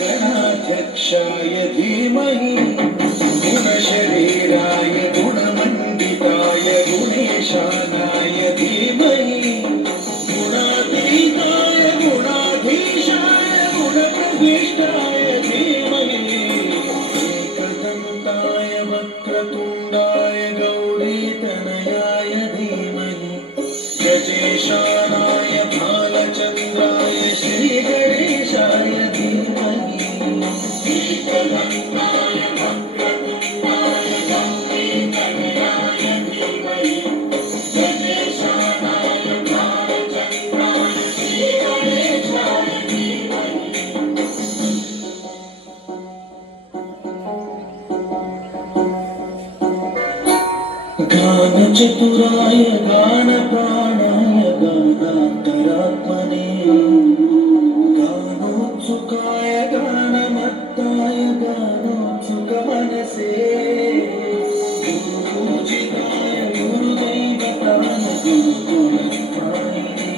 गणाध्यक्षाय धीमहि गुणशरीराय गुणमण्डिताय गुणेशानाय धीमहि गुणातीताय गुणाधीशाय गुणप्रविष्टाय धीमहि एकदन्ताय वक्रतुण्डाय गौरीतनयाय धीमहि गजेशानाय भालचन्द्राय श्रीगणेशाय धीमहि एकदन्ताय वक्रतुण्डाय गौरीतनयाय धीमहि गजेशानाय भालचन्द्राय श्रीगणेशाय धीमहि गानचतुराय गानप्राणाय गानान्तरात्मने गानोत्सुकाय गानमत्ताय गानोत्सुकमनसे गुरुपूजिताय गुरुदैवताय गुरुकुलस्थायिने